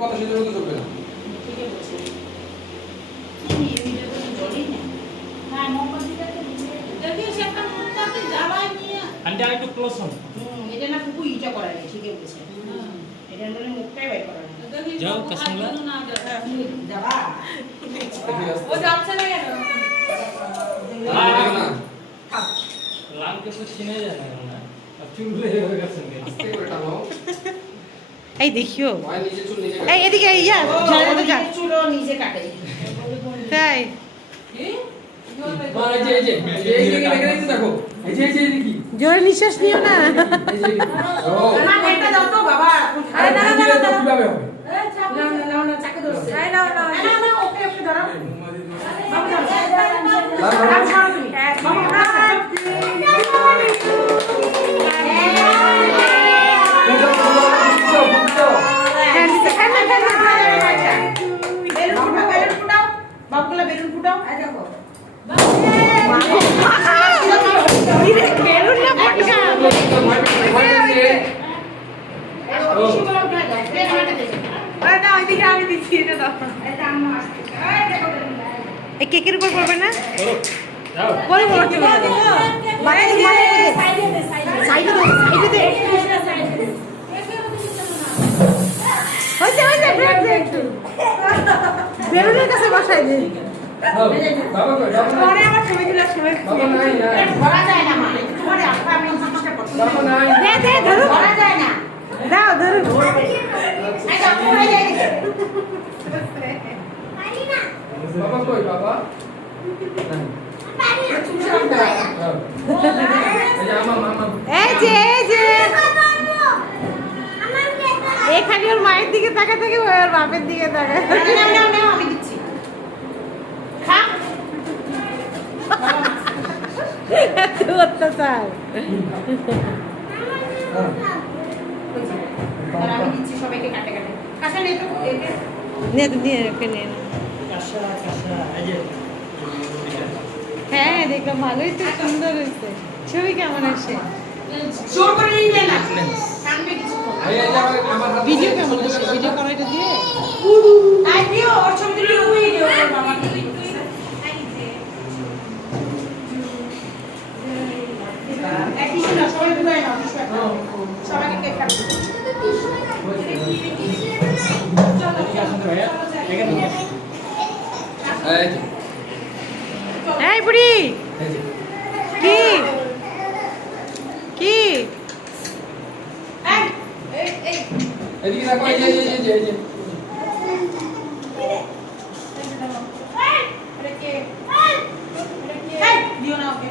কথা সেটা তো চলবে না। ঠিকই বলছেন। এমনিতে তো জলই না। হ্যাঁ, মোমবাতিটাকে দিয়ে দেখি সে একটা মোমবাতি জ্বালায় নিয়ে। আন্টি আরেকটু ক্লোজ হন। এটা না খুব ইটা করা যায়, ঠিকই বলছেন। এটা মানে মুখটাই বের করা যায়। যাও কাসিমলা যাবা? ও যাচ্ছে না কেন? না খাও। লাল কিছু চিনে যায় না আর চুলগুলো হয়ে গেছে আস্তে করে টানো। এই দেখিও হয় নিচে চুল নিচে এই এদিকে ইয়া ঝাড়া তো যা নিজের চুলও নিজে কাটে। তাই কি? এই যে রেখে দিতে দেখো। এই যে কি? জোরে নিঃশ্বাস নিও না এই যে ও না, এটা দাও তো বাবা। আরে না কিভাবে হবে? না, চাকে ধরছে। না, ওকে ধরো। বাবু ধরো। দাঁড়াও। বাবু ধরো তুমি। বাবু বাবুগুলা বেলুন ফুটাও। বেলুন না ফটকা আরে না ওইদিকে আমি দিচ্ছি এটা দাও এই কেকের উপর পড়বে না যাও পরে বলো কি বলবো সাইডে দে সাইডে দে হইছে ব্রেক দে একটু বেলুনের কাছে বসাই দে বাবা কই বাবা পরে আবার ছবি তুলার সময় বাবা নাই না ধরা যায় না মা, একটু পরে আপা আমি জিনিসটা পছন্দ বাবা নাই দে ধরো ধরা যায় না। দাও ধরো এই দাও, পড়ে যায়। বাবা কই বাবা এই যে মামা এই যে এখানে ওর মায়ের দিকে তাকা থাকে ওর বাপের দিকে তাকায় নাও, আমি দিচ্ছি। খা। এত অত্যাচার আর আমি দিচ্ছি সবাইকে কাটে কাটে। কাঁচা নেই তো এটা? নে তো নিয়ে ওকে নিয়ে নে। কাঁসা কাঁসা এই যে হ্যাঁ দেখলাম ভালোই তো সুন্দর হয়েছে ছবি কেমন আসে জোর করে নিয়ে যায় না। টানবে কিছুক্ষণ। এই যে আমার হাতে ভিডিও কেমন আসে ভিডিও করাইটা দিয়ে আই দিও, ওর ছবি তুলে উড়িয়ে দিও ওর বাবাকে। এক টিস্যু নাও, সবাই দুগাই নাও, টিস্যু একটা। সবাইকে কেক কাটতে দিও। ভাইয়া এখানে এই যে এই বুড়ি এই যে কি কি এই এদিকে দেখো এই যে